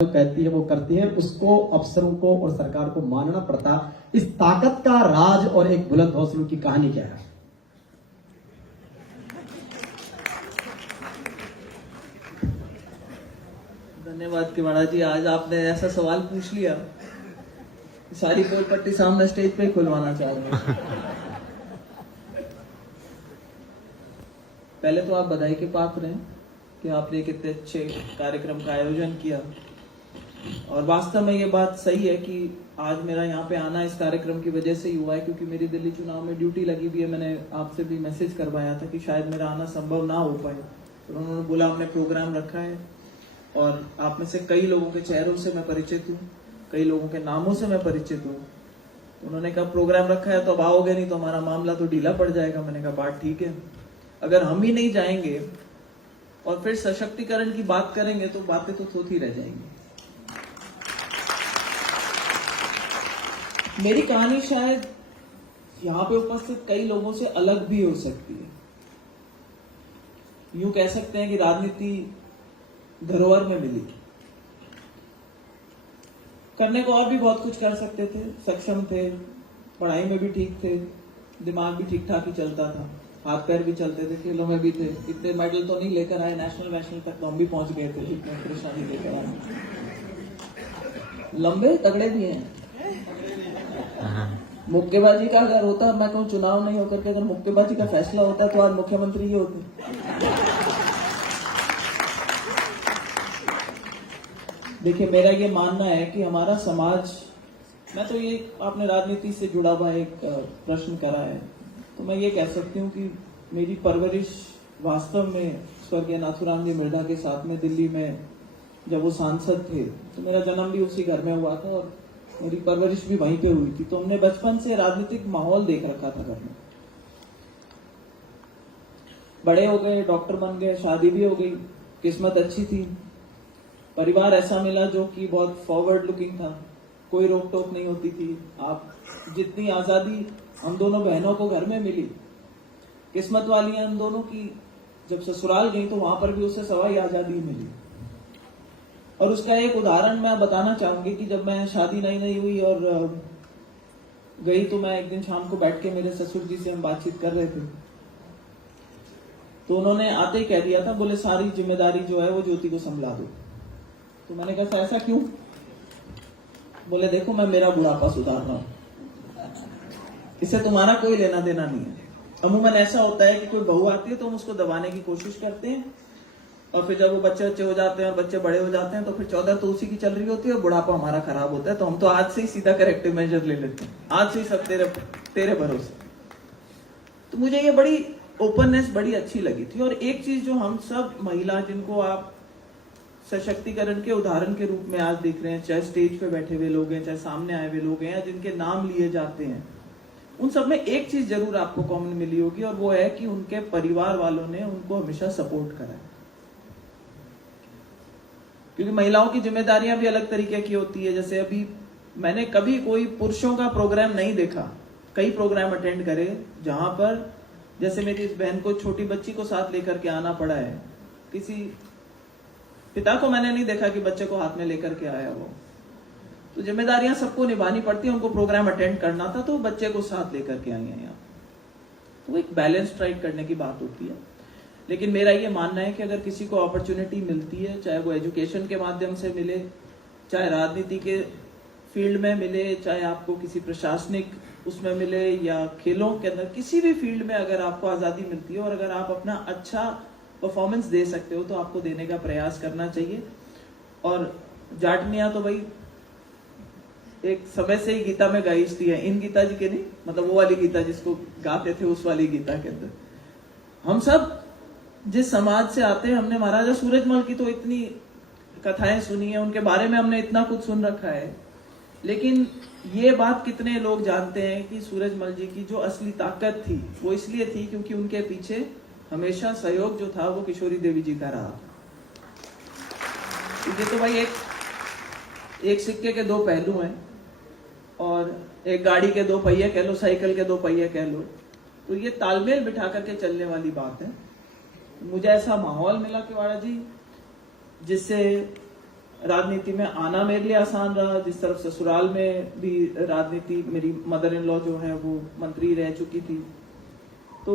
जो कहती है वो करती है, उसको अफसरों को और सरकार को मानना पड़ता। इस ताकत का राज और एक बुलंद हौसलों की कहानी क्या है? धन्यवाद किवाड़ा जी, आज आपने ऐसा सवाल पूछ लिया, सारी गोल पट्टी सामने स्टेज पे खुलवाना चाह रहे हैं। पहले तो आप बधाई के पात्र हैं कि आपने कितने अच्छे कार्यक्रम का आयोजन किया, और वास्तव में ये बात सही है कि आज मेरा यहाँ पे आना इस कार्यक्रम की वजह से ही हुआ है, क्योंकि मेरी दिल्ली चुनाव में ड्यूटी लगी हुई है। मैंने आपसे भी मैसेज करवाया था कि शायद मेरा आना संभव ना हो पाए, तो उन्होंने बोला हमने प्रोग्राम रखा है, और आप में से कई लोगों के चेहरों से मैं परिचित हूँ, कई लोगों के नामों से मैं परिचित हूँ। तो उन्होंने कहा प्रोग्राम रखा है तो अब आओगे नहीं तो हमारा मामला तो ढीला पड़ जाएगा। मैंने कहा बात ठीक है, अगर हम ही नहीं जाएंगे और फिर सशक्तिकरण की बात करेंगे तो बातें तो थोड़ी रह जाएंगी। मेरी कहानी शायद यहाँ पे उपस्थित कई लोगों से अलग भी हो सकती है। यूं कह सकते हैं कि राजनीति धरोहर में मिली, करने को और भी बहुत कुछ कर सकते थे, सक्षम थे, पढ़ाई में भी ठीक थे, दिमाग भी ठीक ठाक ही चलता था, हाथ पैर भी चलते थे, खेलों में भी थे। इतने मेडल तो नहीं लेकर आए, नेशनल तक तो हम भी पहुंच गए थे, इतने परेशानी लेकर आए। लंबे तगड़े भी हैं। मुक्केबाजी का अगर होता, मैं कहूँ चुनाव नहीं होकर के अगर मुक्केबाजी का फैसला होता तो आज मुख्यमंत्री ही होते। देखिए, मेरा ये मानना है कि हमारा समाज, मैं तो ये, आपने राजनीति से जुड़ा हुआ एक प्रश्न करा है, तो मैं ये कह सकती हूँ कि मेरी परवरिश वास्तव में स्वर्गीय नाथूराम जी मिर्धा के साथ में दिल्ली में जब वो सांसद थे, तो मेरा जन्म भी उसी घर में हुआ था और मेरी परवरिश भी वहीं पे हुई थी। तो हमने बचपन से राजनीतिक माहौल देख रखा था घर में। बड़े हो गए, डॉक्टर बन गए, शादी भी हो गई, किस्मत अच्छी थी, परिवार ऐसा मिला जो कि बहुत फॉरवर्ड लुकिंग था, कोई रोक टोक नहीं होती थी। आप जितनी आजादी हम दोनों बहनों को घर में मिली, किस्मत वाली हैं हम दोनों की, जब ससुराल गई तो वहां पर भी उससे सवाई आजादी मिली। और उसका एक उदाहरण मैं बताना चाहूंगी कि जब मैं शादी नई हुई और गई, तो मैं एक दिन शाम को बैठ के मेरे ससुर जी से हम बातचीत कर रहे थे, तो उन्होंने आते ही कह दिया था, बोले सारी जिम्मेदारी जो है वो ज्योति को संभला दो। तो मैंने कहा ऐसा क्यों? बोले देखो, मैं मेरा बुढ़ापा सुधार रहा हूं, इससे तुम्हारा कोई लेना देना नहीं है। अमूमन ऐसा होता है कि कोई बहू आती है तो हम उसको दबाने की कोशिश करते हैं, और फिर जब वो बच्चे हो जाते हैं और बच्चे बड़े हो जाते हैं तो फिर चौदह तो उसी की चल रही होती है और बुढ़ापा हमारा खराब होता है। तो हम तो आज से ही सीधा करेक्टिव मेजर ले लेते हैं, आज से ही सब तेरे भरोसे। तो मुझे ये बड़ी ओपननेस बड़ी अच्छी लगी थी। और एक चीज जो हम सब महिला, जिनको आप सशक्तिकरण के उदाहरण के रूप में आज देख रहे हैं, चाहे स्टेज पे बैठे हुए लोग हैं, चाहे सामने आए हुए लोग हैं, या जिनके नाम लिए जाते हैं, उन सब में एक चीज जरूर आपको कॉमन मिली होगी, और वो है कि उनके परिवार वालों ने उनको हमेशा सपोर्ट करा है। क्योंकि महिलाओं की जिम्मेदारियां भी अलग तरीके की होती है। जैसे अभी मैंने कभी कोई पुरुषों का प्रोग्राम नहीं देखा, कई प्रोग्राम अटेंड करे जहां पर, जैसे मेरी इस बहन को, छोटी बच्ची को साथ लेकर के आना पड़ा है, किसी पिता को मैंने नहीं देखा कि बच्चे को हाथ में लेकर के आया वो। तो जिम्मेदारियां सबको निभानी पड़ती है, उनको प्रोग्राम अटेंड करना था तो बच्चे को साथ लेकर के आई हैं यहाँ। तो एक बैलेंस स्ट्राइक करने की बात होती है। लेकिन मेरा ये मानना है कि अगर किसी को अपॉर्चुनिटी मिलती है, चाहे वो एजुकेशन के माध्यम से मिले, चाहे राजनीति के फील्ड में मिले, चाहे आपको किसी प्रशासनिक उसमें मिले, या खेलों के अंदर, किसी भी फील्ड में अगर आपको आजादी मिलती है और अगर आप अपना अच्छा परफॉर्मेंस दे सकते हो तो आपको देने का प्रयास करना चाहिए। और जाटनिया तो भाई एक समय से ही गीता में गाइस्ती है, इन गीता जी के नहीं, मतलब वो वाली गीता जिसको गाते थे, उस वाली गीता के अंदर। हम सब जिस समाज से आते हैं, हमने महाराजा सूरजमल की तो इतनी कथाएं सुनी है, उनके बारे में हमने इतना कुछ सुन रखा है, लेकिन ये बात कितने लोग जानते हैं कि सूरजमल जी की जो असली ताकत थी वो इसलिए थी क्योंकि उनके पीछे हमेशा सहयोग जो था वो किशोरी देवी जी का रहा। ये तो भाई एक सिक्के के दो पहलू हैं, और एक गाड़ी के दो पहिए कह लो, साइकिल के दो पहिए कह लो, तो ये तालमेल बिठा करके चलने वाली बात है। मुझे ऐसा माहौल मिला किवाड़ा जी जिससे राजनीति में आना मेरे लिए आसान रहा, जिस तरफ ससुराल में भी राजनीति, मेरी मदर इन लॉ जो है वो मंत्री रह चुकी थी, तो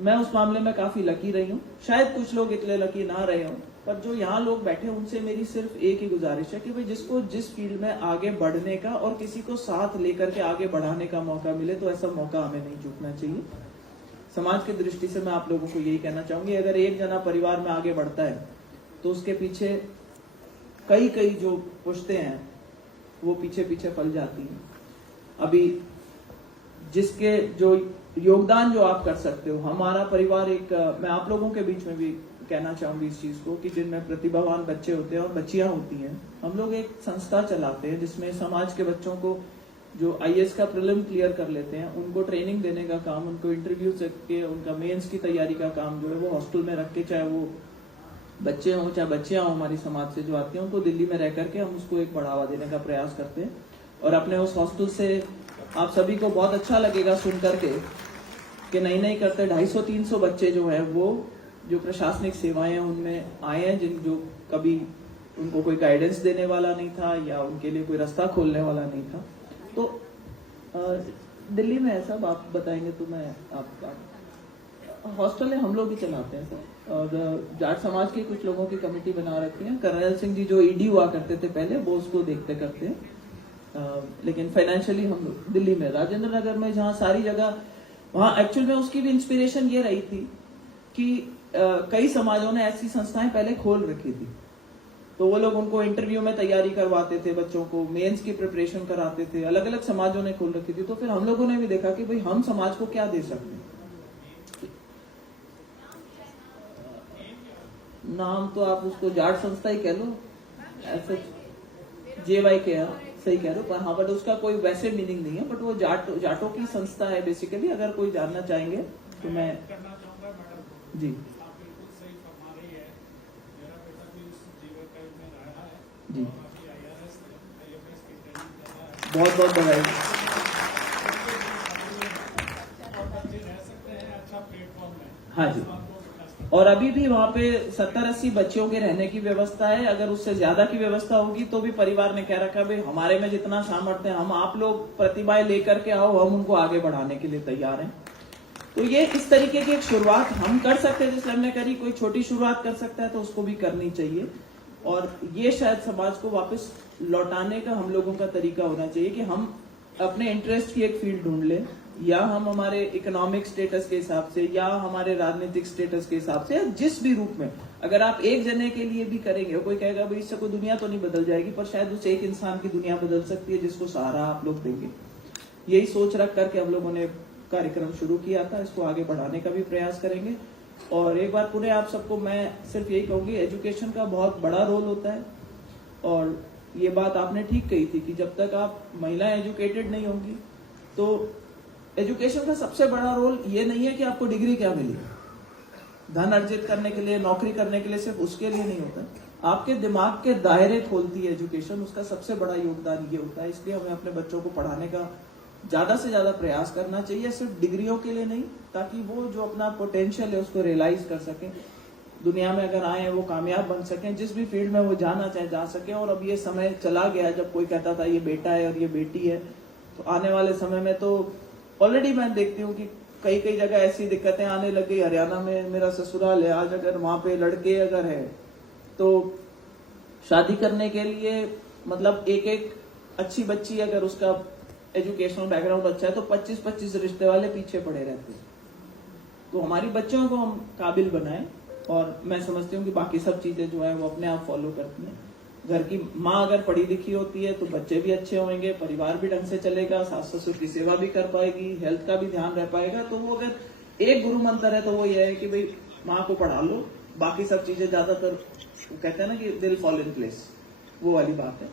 मैं उस मामले में काफी लकी रही हूँ। शायद कुछ लोग इतने लकी ना रहे हों, पर जो यहाँ लोग बैठे उनसे मेरी सिर्फ एक ही गुजारिश है कि भाई जिसको जिस फील्ड में आगे बढ़ने का और किसी को साथ लेकर के आगे बढ़ाने का मौका मिले तो ऐसा मौका हमें नहीं चूकना चाहिए। समाज की दृष्टि से मैं आप लोगों को यही कहना चाहूंगी, अगर एक जना परिवार में आगे बढ़ता है तो उसके पीछे कई कई जो पुश्ते हैं वो पीछे पीछे फल जाती हैं। अभी जिसके जो योगदान जो आप कर सकते हो, हमारा परिवार एक, मैं आप लोगों के बीच में भी कहना चाहूंगी इस चीज को कि जिनमें प्रतिभावान बच्चे होते हैं और बच्चियां होती हैं, हम लोग एक संस्था चलाते हैं जिसमें समाज के बच्चों को जो आईएएस का प्रीलिम क्लियर कर लेते हैं उनको ट्रेनिंग देने का काम, उनको इंटरव्यू के, उनका मेंस की तैयारी का काम जो है वो हॉस्टल में रख के, चाहे वो बच्चे हों चाहे बच्चियां हों हमारी समाज से जो आती हैं, उनको दिल्ली में रह करके हम उसको एक बढ़ावा देने का प्रयास करते हैं। और अपने उस हॉस्टल से आप सभी को बहुत अच्छा लगेगा सुन करके कि नहीं करते 250-300 बच्चे जो है वो जो प्रशासनिक सेवाएं हैं उनमें आए हैं, जिन जो कभी उनको कोई गाइडेंस देने वाला नहीं था या उनके लिए कोई रास्ता खोलने वाला नहीं था। तो दिल्ली में ऐसा आप बताएंगे तो मैं आप हॉस्टल है हम लोग ही चलाते हैं सर, और जाट समाज के कुछ लोगों की कमेटी बना रखी है। कर्नल सिंह जी जो ईडी हुआ करते थे पहले, वो उसको देखते करते हैं, लेकिन फाइनेंशियली हम लोग दिल्ली में राजेंद्र नगर में जहाँ सारी जगह, वहाँ एक्चुअल में उसकी भी इंस्पिरेशन ये रही थी कि कई समाजों ने ऐसी संस्थाएं पहले खोल रखी थी, तो वो लोग उनको इंटरव्यू में तैयारी करवाते थे, बच्चों को मेंस की प्रिपरेशन कराते थे, अलग अलग समाजों ने खोल रखी थी। तो फिर हम लोगों ने भी देखा कि भाई हम समाज को क्या दे सकते हैं। नाम तो आप उसको जाट संस्था ही कह लो, ऐसे JY के सही कह रहे हो, पर हाँ बट उसका कोई वैसे मीनिंग नहीं है, बट वो जाटों की संस्था है बेसिकली। अगर कोई जानना चाहेंगे तो मैं जी जी बहुत बहुत बधाई। हाँ जी, और अभी भी वहाँ पे 70-80 बच्चियों के रहने की व्यवस्था है। अगर उससे ज्यादा की व्यवस्था होगी तो भी परिवार ने कह रखा भाई हमारे में जितना सामर्थ्य है, हम आप लोग प्रतिभाएं लेकर के आओ, हम उनको आगे बढ़ाने के लिए तैयार हैं। तो ये इस तरीके की एक शुरुआत हम कर सकते हैं, जैसे हमने करी, कोई छोटी शुरुआत कर सकता है तो उसको भी करनी चाहिए। और ये शायद समाज को वापस लौटाने का हम लोगों का तरीका होना चाहिए कि हम अपने इंटरेस्ट की एक फील्ड ढूंढ लें, या हम हमारे इकोनॉमिक स्टेटस के हिसाब से या हमारे राजनीतिक स्टेटस के हिसाब से, या जिस भी रूप में अगर आप एक जने के लिए भी करेंगे, कोई कहेगा भाई इससे कोई दुनिया तो नहीं बदल जाएगी, पर शायद उस एक इंसान की दुनिया बदल सकती है जिसको सहारा आप लोग देंगे। यही सोच रख करके हम लोगों ने कार्यक्रम शुरू किया था, इसको आगे बढ़ाने का भी प्रयास करेंगे। और एक बार पुनः आप सबको मैं सिर्फ यही कहूंगी, एजुकेशन का बहुत बड़ा रोल होता है। और ये बात आपने ठीक कही थी कि जब तक आप महिला एजुकेटेड नहीं होंगी, तो एजुकेशन का सबसे बड़ा रोल ये नहीं है कि आपको डिग्री क्या मिली, धन अर्जित करने के लिए, नौकरी करने के लिए, सिर्फ उसके लिए नहीं होता। आपके दिमाग के दायरे खोलती है एजुकेशन, उसका सबसे बड़ा योगदान ये होता है। इसलिए हमें अपने बच्चों को पढ़ाने का ज्यादा से ज्यादा प्रयास करना चाहिए, सिर्फ डिग्रियों के लिए नहीं, ताकि वो जो अपना पोटेंशियल है उसको रियलाइज कर सकें, दुनिया में अगर आए वो कामयाब बन सकें, जिस भी फील्ड में वो जाना चाहे जा सके। और अब ये समय चला गया जब कोई कहता था ये बेटा है और ये बेटी है, तो आने वाले समय में तो ऑलरेडी मैं देखती हूँ कि कई कई जगह ऐसी दिक्कतें आने लग गई। हरियाणा में मेरा ससुराल है, आज अगर वहां पे लड़के अगर है तो शादी करने के लिए, मतलब एक अच्छी बच्ची अगर उसका एजुकेशनल बैकग्राउंड अच्छा है तो 25-25 रिश्ते वाले पीछे पड़े रहते हैं। तो हमारी बच्चों को हम काबिल बनाएं, और मैं समझती हूँ कि बाकी सब चीजें जो है वो अपने आप फॉलो करती हैं। घर की माँ अगर पढ़ी लिखी होती है तो बच्चे भी अच्छे होंगे, परिवार भी ढंग से चलेगा, सास ससुर की सेवा भी कर पाएगी, हेल्थ का भी ध्यान रह पाएगा। तो वो अगर एक गुरु मंत्र है तो वो ये है कि भाई माँ को पढ़ा लो, बाकी सब चीजें ज्यादातर वो कहते हैं ना कि दिल फॉल इन प्लेस, वो वाली बात है।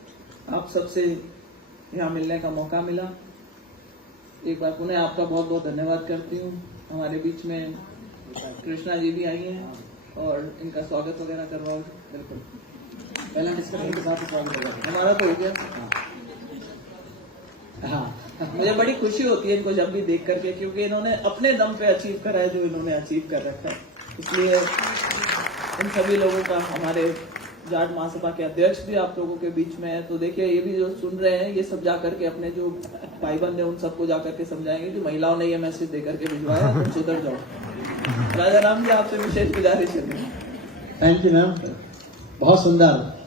आप सबसे यहाँ मिलने का मौका मिला, एक बार पुनः आपका बहुत बहुत धन्यवाद करती हूँ। हमारे बीच में कृष्णा जी भी आई हैं और इनका स्वागत वगैरह करवाओ। बिल्कुल, पहला डिस्कशन के साथ स्वागत होगा, हमारा तो हो गया। हाँ, मुझे बड़ी खुशी होती है इनको जब भी देख करके, क्योंकि इन्होंने अपने दम पे अचीव करा है जो इन्होंने अचीव कर रखा है। इसलिए इन सभी लोगों का हमारे जाट महासभा के अध्यक्ष भी आप लोगों के बीच में है, तो देखिए ये भी जो सुन रहे हैं ये सब जाकर के अपने जो भाईबंद है उन सबको जाकर के समझाएंगे कि महिलाओं ने ये मैसेज देकर के भिजवाया, तुम सुधर जाओ। राजा राम जी आपसे विशेष गुजारिश है। थैंक यू मैम, बहुत सुंदर।